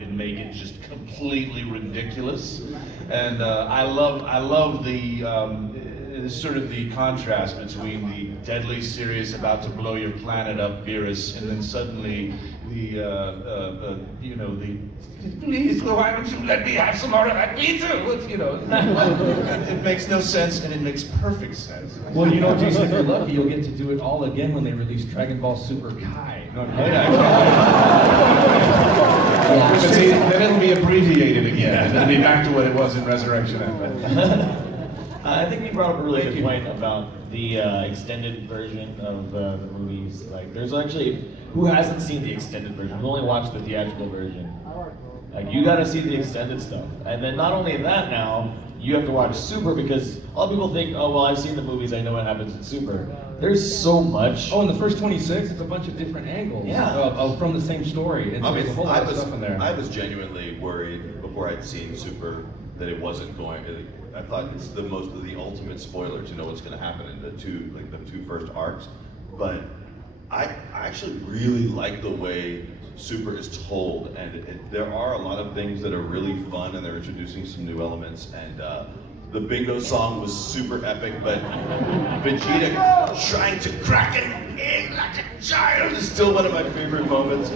and make it just completely ridiculous. And I love the sort of the contrast between the deadly serious, about to blow your planet up Beerus, and then suddenly the please, why don't you let me have some more of that pizza? It makes no sense, and it makes perfect sense. Well, Jason, if you're lucky, you'll get to do it all again when they release Dragonball Super Kai. But see, then it'll be abbreviated again. It'll be back to what it was in Resurrection F. I think you brought up a really good point about the extended version of the movies. Like, there's actually, who hasn't seen the extended version? Who only watched the theatrical version? Like, you gotta see the extended stuff. And then not only that now, you have to watch Super, because a lot of people think, oh, well, I've seen the movies, I know what happens in Super. There's so much. Oh, in the first 26, it's a bunch of different angles from the same story. And so there's a whole lot of stuff in there. I was genuinely worried before I'd seen Super that it wasn't going to. I thought it's the ultimate spoiler to know what's going to happen in the two first arcs. But I actually really like the way Super is told, and there are a lot of things that are really fun, and they're introducing some new elements. And the bingo song was super epic, but Vegeta trying to crack an egg like a child is still one of my favorite moments.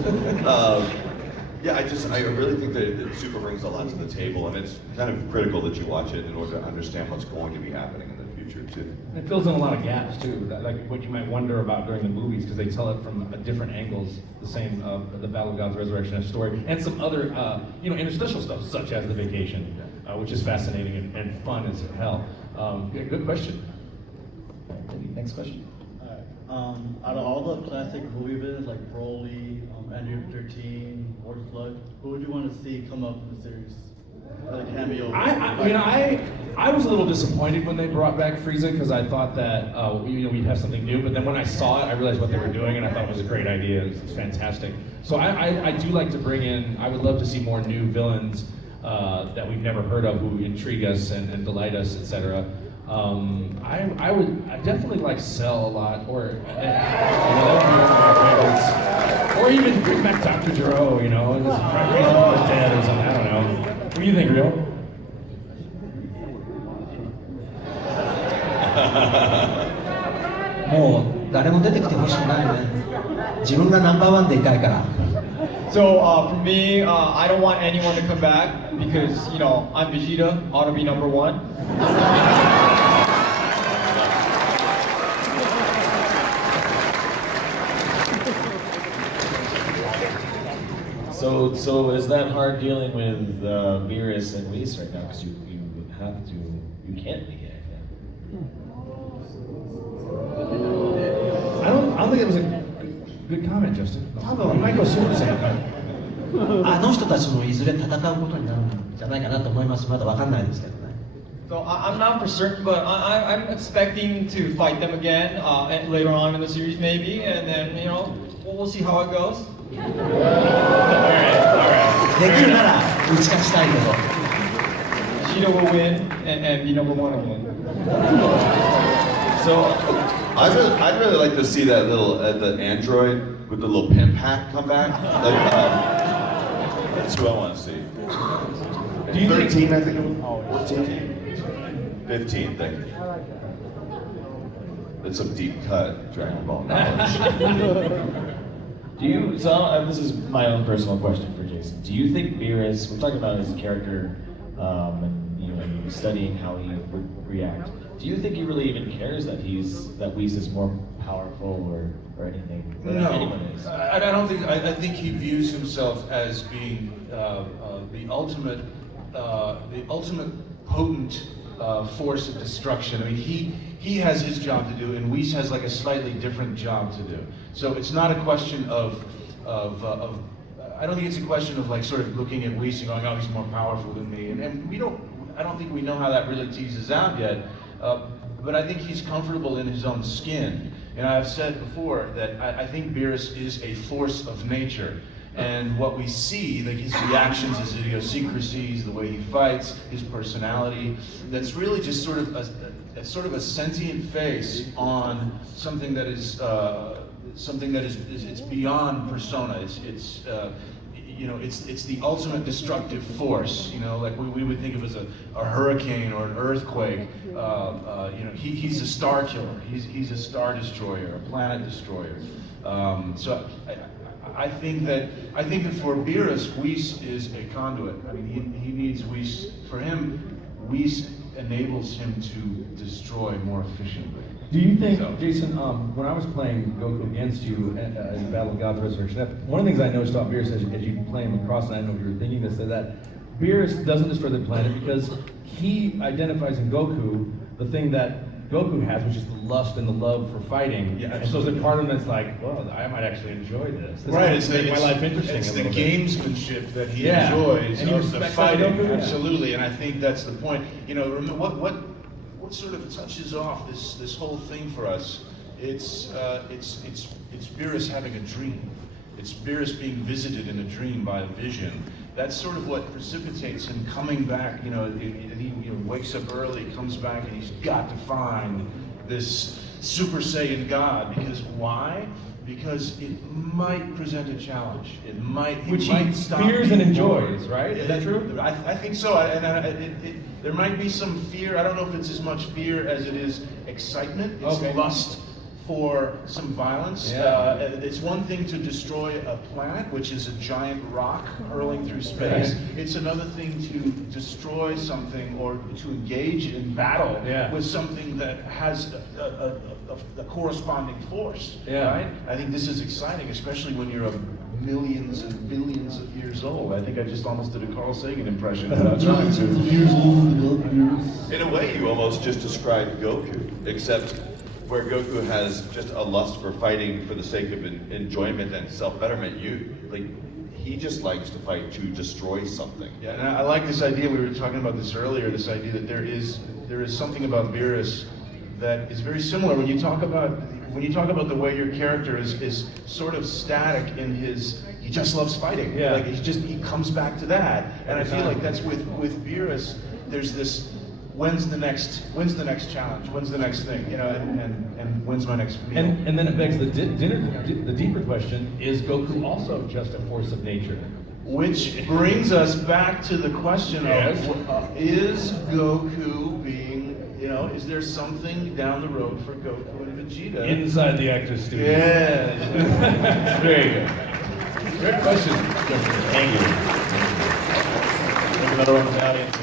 Yeah, I really think that Super brings a lot to the table, and it's kind of critical that you watch it in order to understand what's going to be happening in the future too. It fills in a lot of gaps too, like what you might wonder about during the movies, because they tell it from different angles. The same, the Battle of Gods Resurrection F story, and some other, interstitial stuff, such as the vacation, which is fascinating and fun as hell. Good question. Next question. Out of all the classic movie villains like Broly, Android 13, Lord Flood, who would you want to see come up in the series? Like cameo. I was a little disappointed when they brought back Frieza, because I thought that we'd have something new. But then when I saw it, I realized what they were doing, and I thought it was a great idea. It's fantastic. So I do like to bring in. I would love to see more new villains that we've never heard of, who intrigue us and delight us, etc. I would definitely like Cell a lot, or that would be one of my favorites. Or even bring back Dr. Gero, and just raise him from the dead or something. I don't know. What do you think, Rio? もう誰も出てきてほしくないよね。自分がナンバーワンでいたいから。So for me, I don't want anyone to come back because I'm Vegeta, ought to be number one. So is that hard dealing with Beerus and Whis right now? Because you can't be gay. I don't think it was a good comment, Justin. I might go super saiyan. あの人たちもいずれ戦うことになるんじゃないかなと思います。まだわかんないですけどね。So I'm not for certain, but I'm expecting to fight them again later on in the series, maybe, and then we'll see how it goes. できるなら打ち勝ちたいけど。Vegeta will win and be number one again. So I'd really like to see that little the android with the little pimp hat come back. That's who I want to see. 13, I think it was. 14? 15, thank you. That's some deep cut Dragon Ball knowledge. This is my own personal question for Jason. Do you think Beerus, we're talking about his character and studying how he would react. Do you think he really even cares that Whis is more powerful or anything? No, anyone is? I don't think. I think he views himself as being the ultimate potent force of destruction. I mean, he has his job to do, and Whis has like a slightly different job to do. So it's not a question of I don't think it's a question of like sort of looking at Whis and going, oh, he's more powerful than me, and I don't think we know how that really teases out yet. But I think he's comfortable in his own skin. And I've said before that I think Beerus is a force of nature. And what we see, like his reactions, his idiosyncrasies, the way he fights, his personality, that's really just sort of a sentient face on something that is it's beyond persona. you know, it's the ultimate destructive force. You know, like we would think of as a hurricane or an earthquake. You know, he's a star killer. He's a star destroyer, a planet destroyer. So I think that for Beerus, Whis is a conduit. I mean, he needs Whis. For him, Whis enables him to destroy more efficiently. Do you think, So- Jason, when I was playing Goku against you in Battle of God's Resurrection, one of the things I noticed about Beerus as you play him across, and I don't know if you were thinking this, is that Beerus doesn't destroy the planet because he identifies in Goku the thing that Goku has, which is the lust and the love for fighting. Yeah, and so there's a part of him that's like, well, I might actually enjoy this. This Right, might it's make my life interesting. It's a the little bit. gamesmanship that he Yeah. enjoys And he of the respects fighting, that, yeah. absolutely. And I think that's the point. You know, what sort of touches off this whole thing for us? It's Beerus having a dream. It's Beerus being visited in a dream by a vision. That's sort of what precipitates him coming back. You know, he wakes up early, comes back, and he's got to find this Super Saiyan God. Because why? Because it might present a challenge. Which might he stop fears being and enjoys, bored. right? Is that true? I think so. There might be some fear. I don't know if it's as much fear as it is excitement. It's Okay. lust for some violence. Yeah. It's one thing to destroy a planet, which is a giant rock hurling through space. It's another thing to destroy something or to engage in battle with something that has a corresponding force. Yeah. Right? I think this is exciting, especially when you're millions and billions of years old. I think I just almost did a Carl Sagan impression without trying to. In a way, you almost just described Goku, except where Goku has just a lust for fighting for the sake of enjoyment and self-betterment. He just likes to fight to destroy something. Yeah, and I like this idea. We were talking about this earlier. This idea that there is something about Beerus that is very similar when you talk about the way your character is sort of static in his. He just loves fighting. Yeah. Like he comes back to that, and I feel like that's with Beerus. There's this. When's the next challenge? When's the next thing? You know, and when's my next meal? And then it begs the deeper question: is Goku also just a force of nature? Which brings us back to the question Yes. of is Goku being, you know, is there something down the road for Goku and Vegeta? Inside the actor's studio. Yeah. Very good. Great question. Thank you. There's another one from the audience.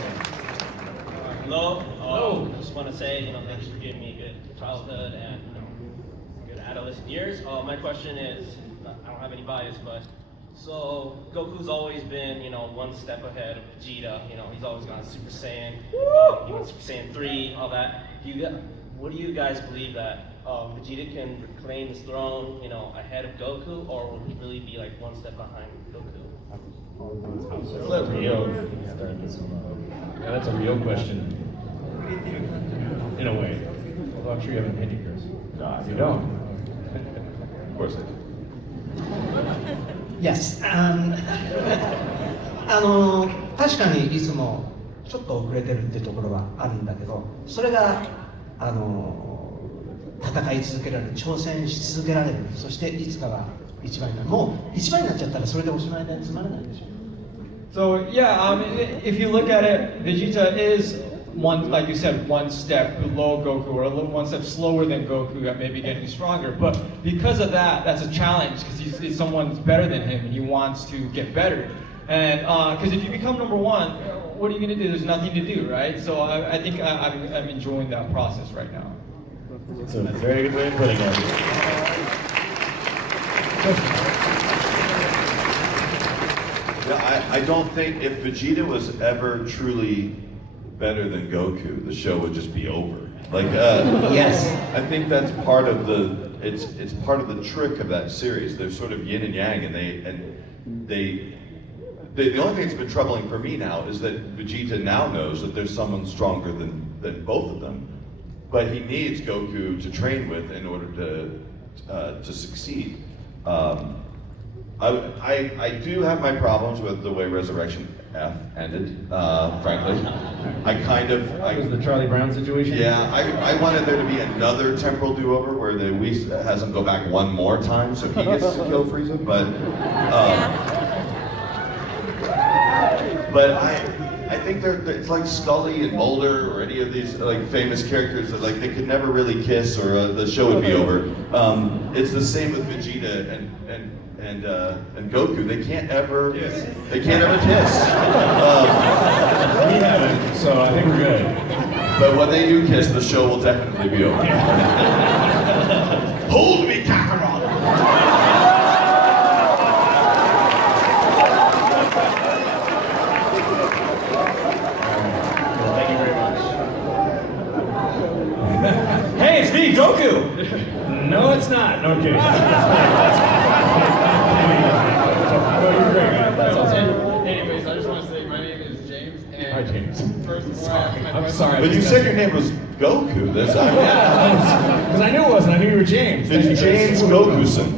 Hello. Hello. Just want to say, thanks for giving me a good childhood and good adolescent years. My question is, I don't have any bias, but so Goku's always been, one step ahead of Vegeta. He's always gone Super Saiyan. He went Super Saiyan 3, all that. What do you guys believe that Vegeta can reclaim his throne, ahead of Goku, or will he really be like one step behind Goku? Let Rio start this one off. Yeah, that's a real question. In a way. Although I'm sure you have an opinion, Chris. No, You don't. Of course I do. Yes. 確かにいつもちょっと遅れてるっていうところはあるんだけど、それが戦い続けられる、挑戦し続けられる、そしていつかは一番になる。もう一番になっちゃったらそれでおしまいでつまらないでしょ。 So yeah, if you look at it, Vegeta is one, like you said, one step below Goku, or one step slower than Goku at maybe getting stronger. But because of that, that's a challenge because he's someone's better than him and he wants to get better. And because if you become number one, what are you going to do? There's nothing to do, right? So I think I'm enjoying that process right now. It's a very good way of putting it. Yeah, I don't think if Vegeta was ever truly better than Goku, the show would just be over. Like, Yes. I think that's part of it's part of the trick of that series. They're sort of yin and yang, and the only thing that's been troubling for me now is that Vegeta now knows that there's someone stronger than both of them, but he needs Goku to train with in order to succeed. I do have my problems with the way Resurrection F ended, frankly. That was the Charlie Brown situation? Yeah, I wanted there to be another temporal do-over where the Whis has him go back one more time so he gets to kill Frieza, but But I think it's like Scully and Mulder or any of these like famous characters that like they could never really kiss or the show would be over. It's the same with Vegeta and Goku. They can't ever kiss. They can't ever kiss. We haven't, so I think we're good. But when they do kiss, the show will definitely be over. Hold me, Kakarot! Thank you very much. Hey, it's me, Goku! No, it's not. No kidding. No, you're great, man. That's awesome. Anyways, I just want to say my name is James, and Hi, James. first before I ask my I'm question, sorry. But you said your name was Goku. That's Because I knew it wasn't. I knew you were James. Thank you, It's Chris. James Gokuson.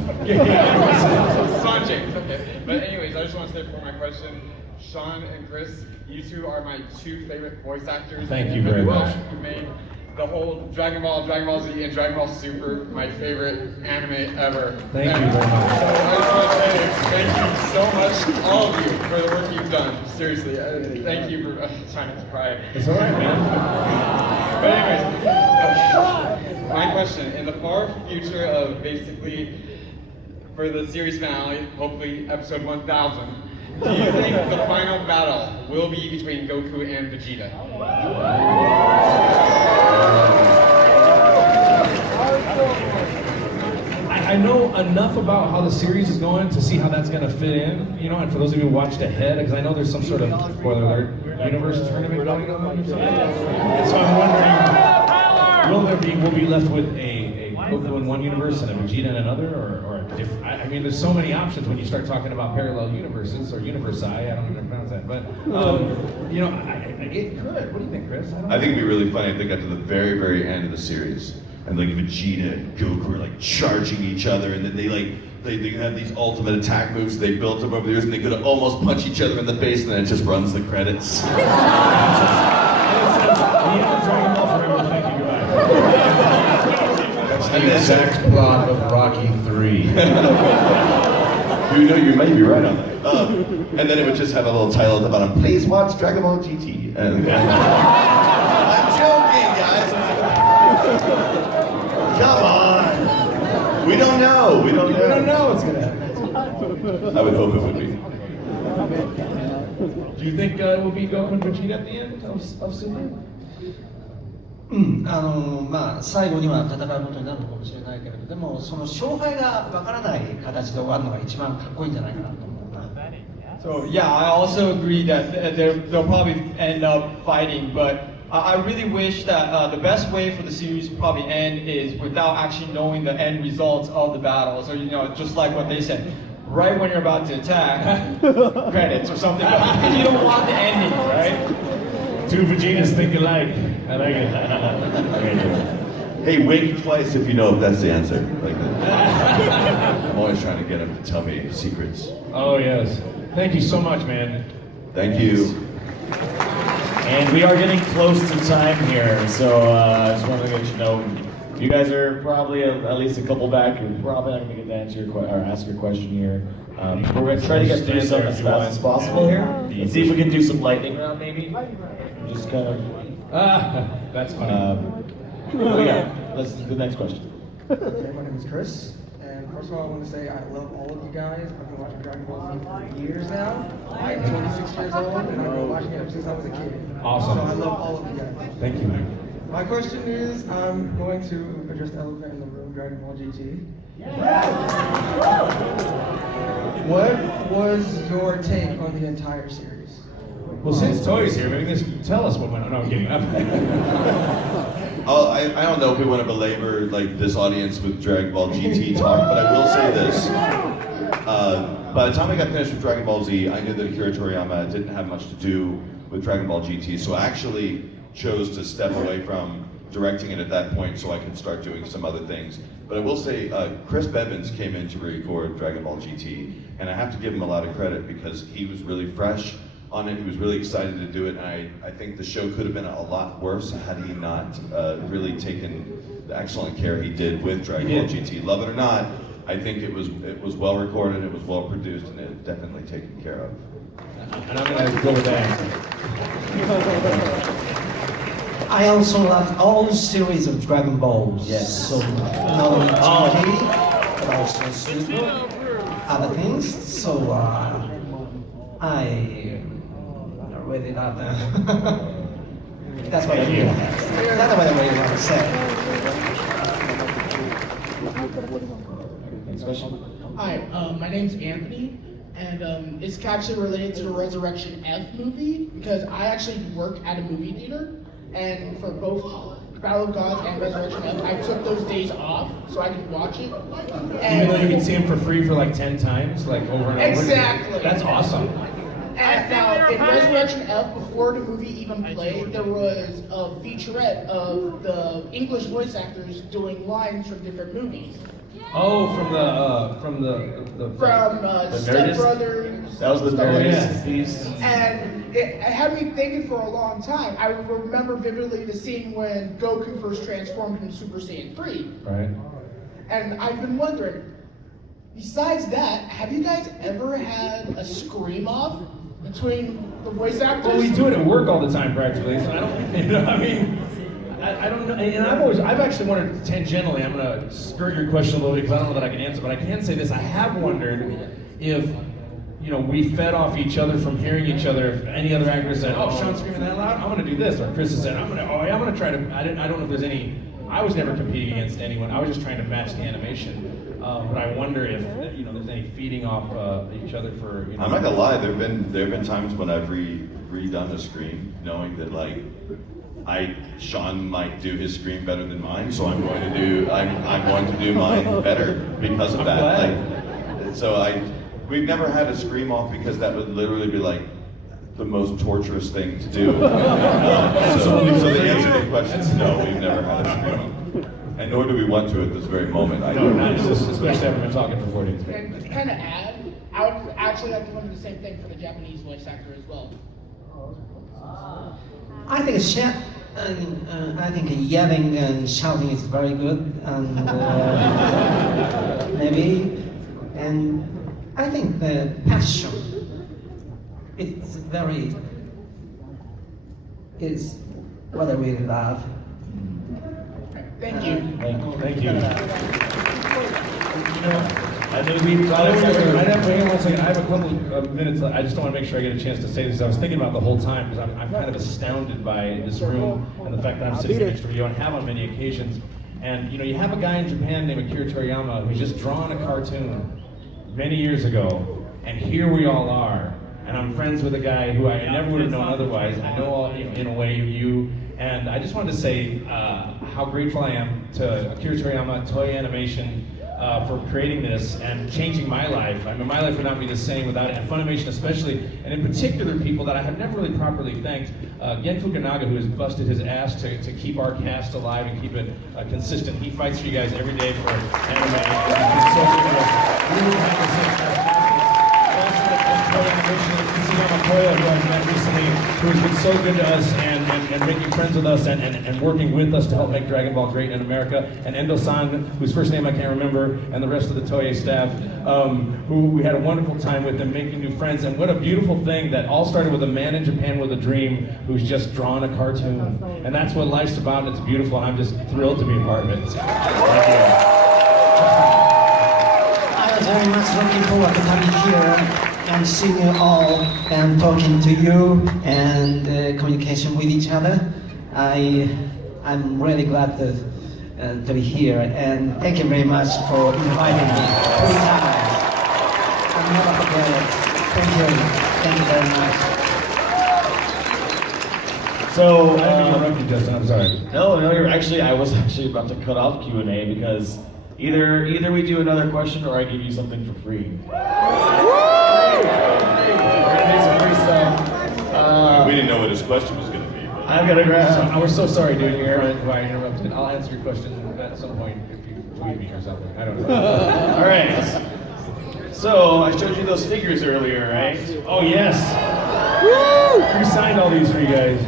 Son James, okay. But anyways, I just want to say for my question, Sean and Chris, you two are my two favorite voice actors. Thank you very much. Who made the whole Dragon Ball, Dragon Ball Z, and Dragon Ball Super my favorite anime ever. Thank you very much. So I just want to say thank you so much, all of you, for the work you've done. Seriously, thank you for trying not to cry. It's all right, man. But anyways, my question, in the far future of basically, for the series finale, hopefully episode 1000, do you think the final battle will be between Goku and Vegeta? I know enough about how the series is going to see how that's going to fit in, you know, and for those of you who watched ahead, because I know there's some sort of, spoiler alert, universe tournament going on. And so I'm wondering, will be left with a Goku in one universe and a Vegeta in another, or a different, I mean, there's so many options when you start talking about parallel universes, or universi, I don't know how to pronounce that, but, you know, it could. What do you think, Chris? I think it'd be really funny if they got to the very, very end of the series and like Vegeta and Goku are like charging each other, and then they have these ultimate attack moves they built up over the years, and they could almost punch each other in the face, and then it just runs the credits. Dragon Ball Forever, thank you, goodbye. That's the exact plot of Rocky 3. You know, you may be right on that. And then it would just have a little title at the bottom, please watch Dragon Ball GT. And, I'm joking, guys. Come on. We don't know. We don't know what's going to happen. I would hope it would be. Do you think it will be Goku and Vegeta at the end of Super? まあ最後には戦うことになるのかもしれないけれど、でもその勝敗がわからない形で終わるのが一番かっこいいんじゃないかなと思うな。So yeah, I also agree that they'll probably end up fighting, but I really wish that the best way for the series to probably end is without actually knowing the end results of the battle. So, you know, just like what they said, right when you're about to attack, credits or something, because you don't want the ending, right? Two Vegetas think alike. I like it. Hey, wink twice if you know if that's the answer. Like that. I'm always trying to get him to tell me secrets. Oh, yes. Thank you so much, man. Thank you. And we are getting close to time here, so I just wanted to let you know, you guys are probably at least a couple back. You're probably not going to get to answer your ask your question here. We're going to try to get through some as fast as possible here. And see if we can do some lightning round, maybe. Just kind of. That's funny. Yeah, let's do the next question. Okay, my name is Chris, and first of all, I want to say I love all of you guys. I've been watching Dragon Ball Z for years now. I'm 26 years old, and I've been watching it ever since I was a kid. Awesome. So I love all of you guys. Thank you, man. My question is, I'm going to address the elephant in the room, Dragon Ball GT. What was your take on the entire series? Well, since Toy's here, maybe just tell us what went on. No, I'm kidding. I don't know if we want to belabor like this audience with Dragon Ball GT talk, but I will say this. By the time I got finished with Dragon Ball Z, I knew that Akira Toriyama didn't have much to do with Dragon Ball GT, so I actually chose to step away from directing it at that point so I could start doing some other things. But I will say, Chris Bevins came in to record Dragon Ball GT, and I have to give him a lot of credit because he was really fresh on it. He was really excited to do it, and I think the show could have been a lot worse had he not really taken the excellent care he did with Dragon Ball GT. Love it or not, I think it was well recorded, it was well produced, and it was definitely taken care of. And I'm going to go with that answer. I also love all series of Dragon Balls. Yes. So not only GT, but also Super, other things. So I really love them. That's what I really want to say. Next question. Hi, my name's Anthony, and it's actually related to the Resurrection F movie because I actually work at a movie theater, and for both Battle of Gods and Resurrection F, I took those days off so I could watch it. Even though you can see them for free for like 10 times, like over and over. Exactly. That's awesome. And now, in Resurrection F, before the movie even played, there was a featurette of the English voice actors doing lines from different movies. Oh, from Step Nerdist? Brothers. That was the stuff like Nerdist that. piece. And it had me thinking for a long time. I remember vividly the scene when Goku first transformed into Super Saiyan 3. Right. And I've been wondering, besides that, have you guys ever had a scream off between the voice actors? Well, we do it at work all the time practically, so I don't, you know, I mean, I don't know, and I've actually wondered tangentially, I'm gonna skirt your question a little bit because I don't know that I can answer, but I can say this, I have wondered if, you know, we fed off each other from hearing each other. If any other actor said, oh, Sean's screaming that loud, I'm gonna do this, or Chris has said, I'm gonna try to, I don't know if there's any, I was never competing against anyone, I was just trying to match the animation. But I wonder if, you know, there's any feeding off each other for, you know. I'm not gonna lie, there've been times when I've redone a scream, knowing that like Sean might do his scream better than mine, so I'm going to do mine better because of that. Like, so we've never had a scream off because that would literally be like the most torturous thing to do. So the answer to your question is no, we've never had a scream off. And nor do we want to at this very moment. No, not especially after been talking for 40 minutes. And to kind of add, I would actually like to wonder the same thing for the Japanese voice actor as well. I think I think yelling and shouting is very good, and maybe, and I think the passion is what I really love. Thank you. Thank you. I think we've got Wait one second. I have a couple of minutes left. I just don't want to make sure I get a chance to say this. I was thinking about the whole time because I'm kind of astounded by this room and the fact that I'm sitting next to you and have on many occasions. And you know, you have a guy in Japan named Akira Toriyama who's just drawn a cartoon many years ago, and here we all are. And I'm friends with a guy who I never would have known otherwise. I know all, in a way you. And I just wanted to say how grateful I am to Akira Toriyama, Toei Animation, for creating this and changing my life. I mean, my life would not be the same without it, and Funimation especially, and in particular people that I have never really properly thanked. Gen Fukunaga, who has busted his ass to keep our cast alive and keep it consistent. He fights for you guys every day for anime. And so really behind the scenes. Toei Animation, Koya, who I've met recently, who has been so good to us and making friends with us and working with us to help make Dragon Ball great in America, and Endo-san, whose first name I can't remember, and the rest of the Toei staff, who we had a wonderful time with and making new friends. And what a beautiful thing that all started with a man in Japan with a dream who's just drawn a cartoon. And that's what life's about, and it's beautiful, and I'm just thrilled to be a part of it. Thank you. I was very much looking forward to coming here and seeing you all and talking to you and communication with each other. I'm really glad to be here, and thank you very much for inviting me 3 times. I'll never forget it. Thank you very much. So, I didn't interrupt you, Justin. I'm sorry. no, I was actually about to cut off Q&A because either we do another question or I give you something for free. We didn't know what his question was going to be. But I'm gonna grab. We're so sorry, dude. You're who I interrupted. I'll answer your question at some point if you tweet me or something. I don't know. All right. So I showed you those figures earlier, right? Oh yes. Woo! Who signed all these for you guys?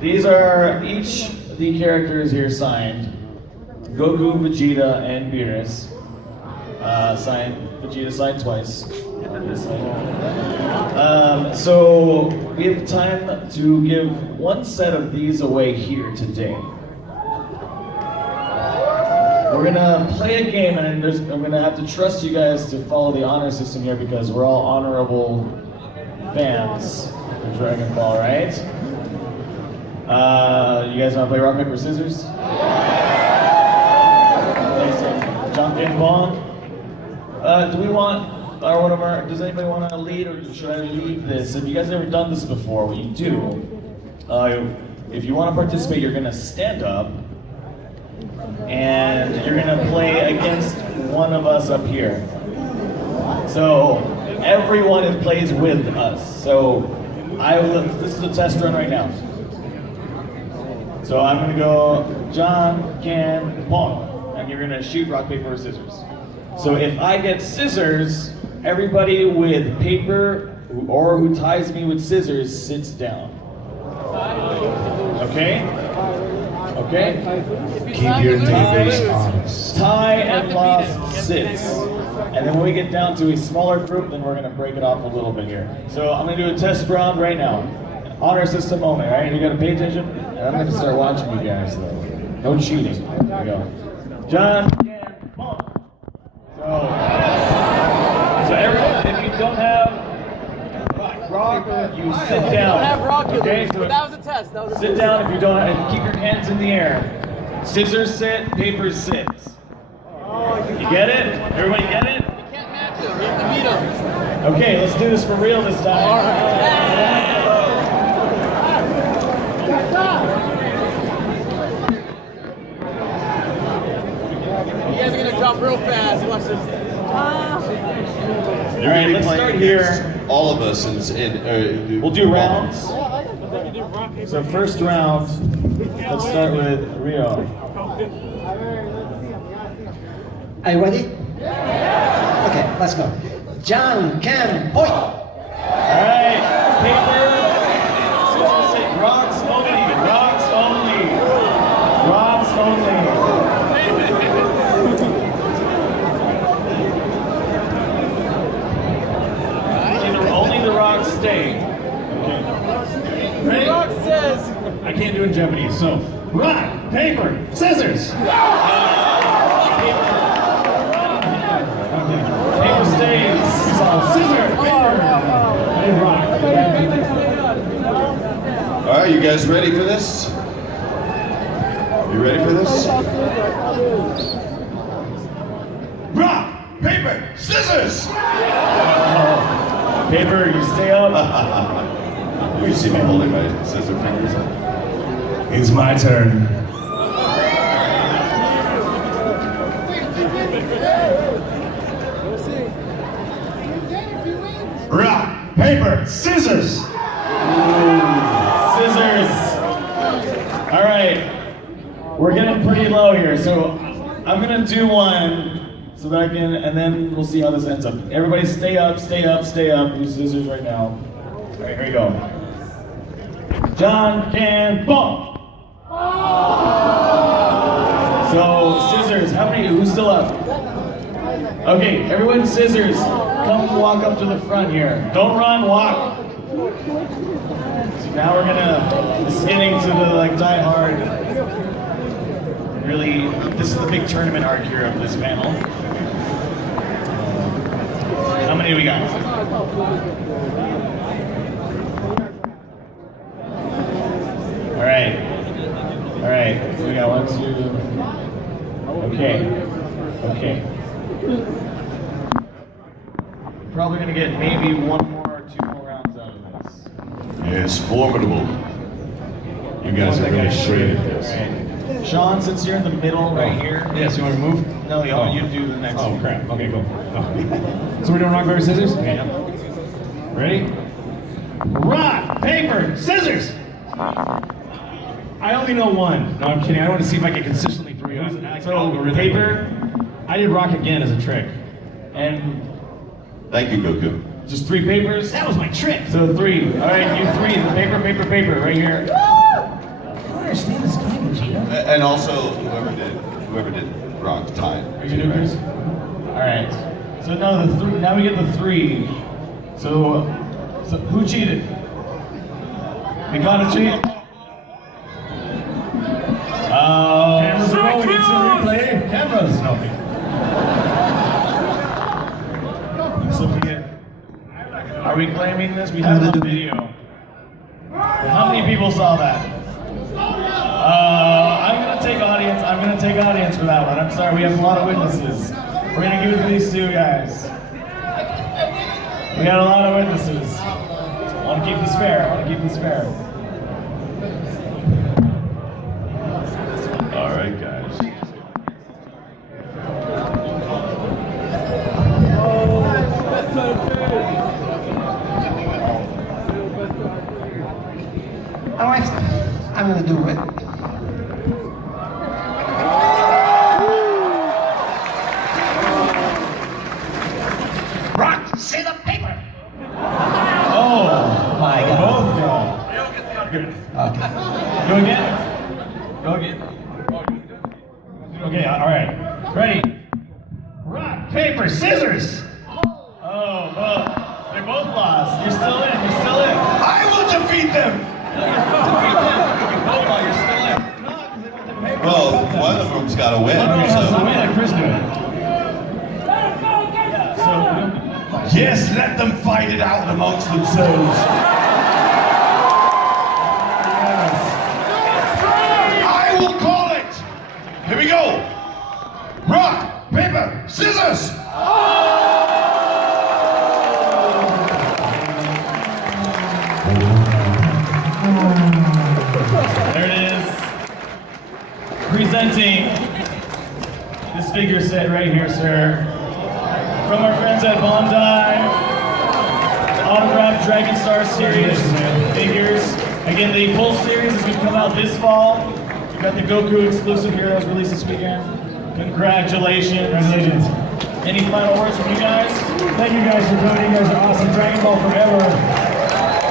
These are each the characters here signed. Goku, Vegeta, and Beerus. Vegeta signed twice. Yes, I know. So we have time to give one set of these away here today. We're gonna play a game, and I'm gonna have to trust you guys to follow the honor system here because we're all honorable fans for Dragon Ball, right? You guys wanna play rock, paper, scissors? Jump in, bong. Do we want, or one of our, does anybody want to lead, or should I lead this? If you guys have ever done this before, what you do, if you want to participate, you're gonna stand up, and you're gonna play against one of us up here. So everyone plays with us. So this is a test run right now. So I'm gonna go John, Can, Paul. And you're gonna shoot rock, paper, or scissors. So if I get scissors, everybody with paper or who ties me with scissors sits down. Okay? Okay? Keep your neighbors honest. Tie and lost sits. And then when we get down to a smaller group, then we're gonna break it off a little bit here. So I'm gonna do a test round right now. Honor system only, right? You gotta pay attention. And I'm gonna start watching you guys though. No cheating. There we go. John, Can, Paul. So everyone, if you don't have rock, you sit down. Okay, so that was a test. sit down if you don't, and keep your hands in the air. Scissors sit, paper sits. You get it? Everybody get it? You can't match them. You have to beat them. Okay, let's do this for real this time. All right. You guys are gonna jump real fast. Watch this. All right, let's start here. All of us, We'll do rounds. So first round, let's start with Rio. Are you ready? Okay, let's go. John, Can, point. All right, paper, scissors, sit, rocks only, rocks only, rocks only. Only the rocks stay. Okay. Ready? Rock says. I can't do it in Japanese, so rock, paper, scissors. Paper stays. Scissors, paper, and rock. All right, you guys ready for this? You ready for this? Rock, paper, scissors. Paper, you stay up. You see me holding my scissor fingers up. It's my turn. Rock, paper, scissors. Scissors. All right, we're getting pretty low here, so I'm gonna do one so that I can, and then we'll see how this ends up. Everybody stay up, stay up, stay up. Use scissors right now. All right, here we go. John, Can, bump. So scissors, who's still up? Okay, everyone scissors. Come walk up to the front here. Don't run, walk. So now we're gonna, this is getting to the die hard. Really, this is the big tournament arc here of this panel. How many do we got? All right, so we got 1, 2, okay. Probably gonna get maybe 1 more or 2 more rounds out of this. Yes, formidable. You guys are really shredded this. Right. Sean, since you're in the middle right here. Yes, you want me to move? No, you do the next Oh one. crap. Okay, cool. Oh. So we're doing rock, paper, scissors? Okay, yeah. Ready? Rock, paper, scissors! I only know one. No, I'm kidding. I want to see if I can consistently three. Paper. I did rock again as a trick. And Thank you, Goku. just 3 papers? That was my trick. So 3. All right, you 3. The paper, right here. I don't understand this game, Gino. And also, whoever did rock tied. Are you new, Chris? All right. So now we get the 3. So who cheated? Mikado cheated? Cameras are going, it's a replay. Cameras, no. So we get, are we claiming this? We have it on video. How many people saw that? I'm gonna take audience for that one. I'm sorry, we have a lot of witnesses. We're gonna give it to these two guys. We got a lot of witnesses. I wanna keep this fair, All right, guys. Alright, I'm gonna do it. Rock, scissors, paper! Oh My God. both go. Okay. Go again? Okay, alright. Ready? Rock, paper, scissors! Oh, both. They both lost. You're still in. I will defeat them! You're still in. Well, one of them's got to win. One of them has to So. win, like Chris did. So, Yes, let them fight it out amongst themselves. I will call it. Here we go. Rock, paper, scissors. there it is. Presenting this figure set right here, sir. From our friends at Bondi, autographed Dragon Star Series figures. Again, the full series is going to come out this fall. We've got the Goku exclusive here that was released this weekend. Congratulations. Any final words from you guys? Thank you guys for coming. You guys are awesome. Dragon Ball forever.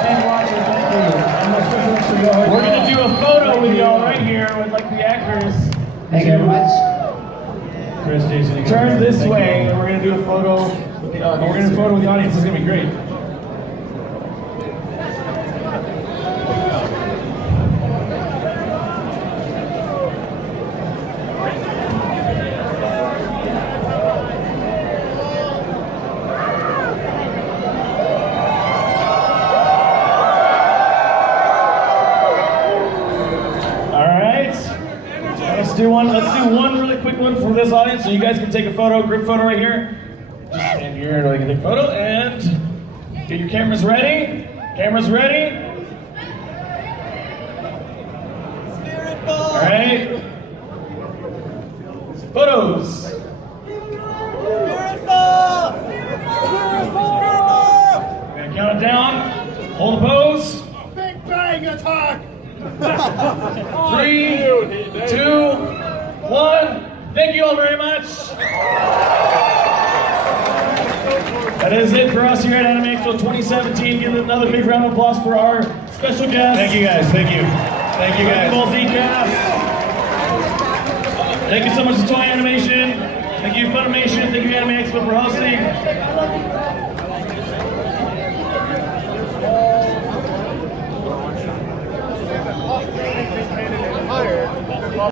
Keep watching. Thank you. I'm gonna switch it to go ahead. We're going to do a photo with y'all right here with like the actors. Thank you very much. Chris, Jason, Turn this way, and we're going to do a photo with the We're audience. gonna photo with the audience. It's gonna be great. Let's do one really quick one for this audience so you guys can take a photo, group photo right here. Just stand here and we can take a photo and get your cameras ready. Cameras ready? All right. Photos. We're gonna count it down. Hold the pose. Big bang attack! 3, 2, 1. Thank you all very much. That is it for us here at Anime Expo 2017. Give another big round of applause for our special guests. Thank you guys. Thank you. Thank you guys. Dragon Ball Z cast. Thank you so much to Toy Animation. Thank you Funimation. Thank you Anime Expo for hosting.